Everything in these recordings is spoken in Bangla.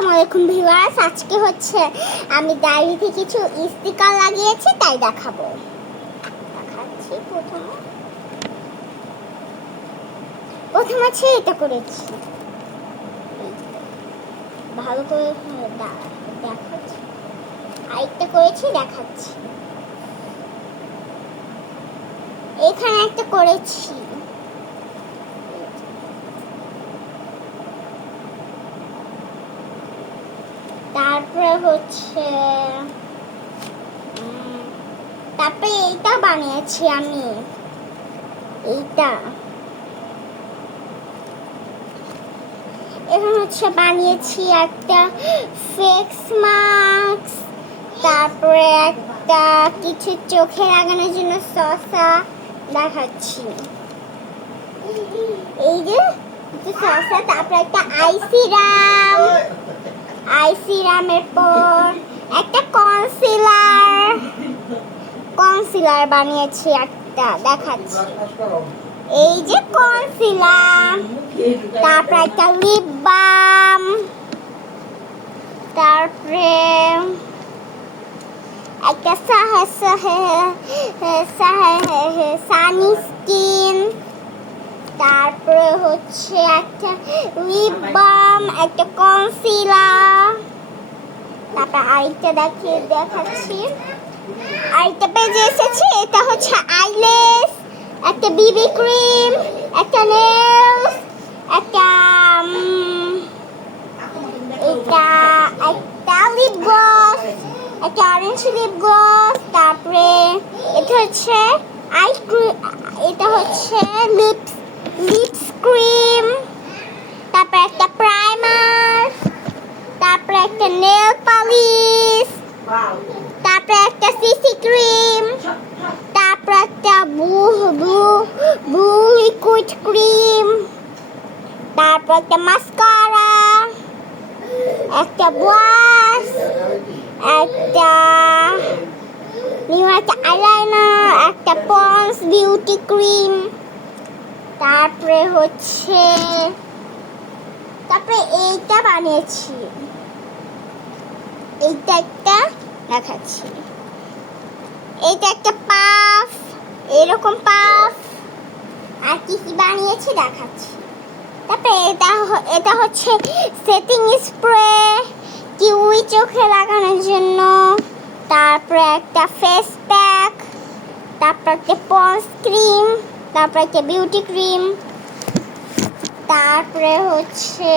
আসসালামু আলাইকুম ভিউয়ার্স, আজকে হচ্ছে আমি ডায়েরিতে কিছু স্টিকার লাগিয়েছি তাই দেখাবো। দেখাচ্ছি। প্রথম আছে এটা করেছি, ভালো করে দেখাচ্ছি। আরেকটা করেছি, দেখাচ্ছি। এখানে একটা করেছি, তারপরে হচ্ছে তারপরে এইটা বানিয়েছি আমি। এইটা এখানে হচ্ছে বানিয়েছি একটা ফেস মাস্ক, তারপরে একটা কিছু চোখে লাগানোর জন্য শসা দেখাচ্ছি। এই যে শসা, তারপরে একটা আই সিরামের পর একটা কনসিলার বানিয়েছি একটা, দেখাচ্ছি। এই যে কনসিলার, তারপরে একটা লিপ বাম, তারপরে একটা সানি স্কিন, তারপরে হচ্ছে একটা লিপ বাম, একটা কনসিলার, তারপর আরেকটা দেখাচ্ছি। আরেকটা পেজে এসেছে, এটা হচ্ছে আইল্যাশ, একটা বিবি ক্রিম, একটা নেলস, একটা একটা লিপ গ্লস, একটা অরেঞ্জ লিপ গ্লস, তারপরে এটা হচ্ছে এটা হচ্ছে লিপস ক্রিম, তারপরে একটা প্রাইমার, তারপরে একটা নেল পালিশ, তারপরে একটা সিসি ক্রিম, তারপরে একটা ব্লু লিকুইড ক্রিম, তারপর একটা মাস্কারা, একটা ব্লাশ, একটা আইলাইনার, একটা পন্ডস বিউটি ক্রিম, তারপরে এইটা বানিয়েছি। এইটা একটা দেখাচ্ছি। এইটা একটা পাফ, এরকম পাফ। আর কি কি বানিয়েছি দেখাচ্ছি। তারপরে এটা হচ্ছে সেটিং স্প্রে, কিউই চোখে লাগানোর জন্য, তারপরে একটা ফেস প্যাক, তারপর একটা পন্ডস ক্রিম, তারপর একটা বিউটি ক্রিম, তারপরে হচ্ছে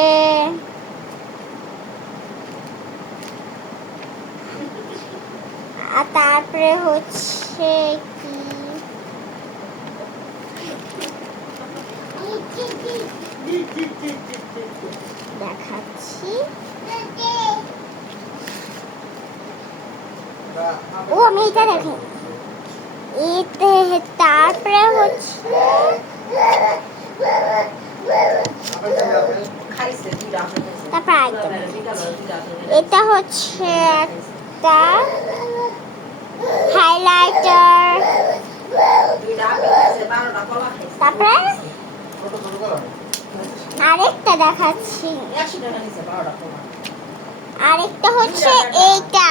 কি দেখাচ্ছি। ও আমি এটা দেখি। তারপরে হচ্ছে এটা হচ্ছে একটা হাইলাইটার, তারপরে আরেকটা দেখাচ্ছি। আরেকটা হচ্ছে এইটা।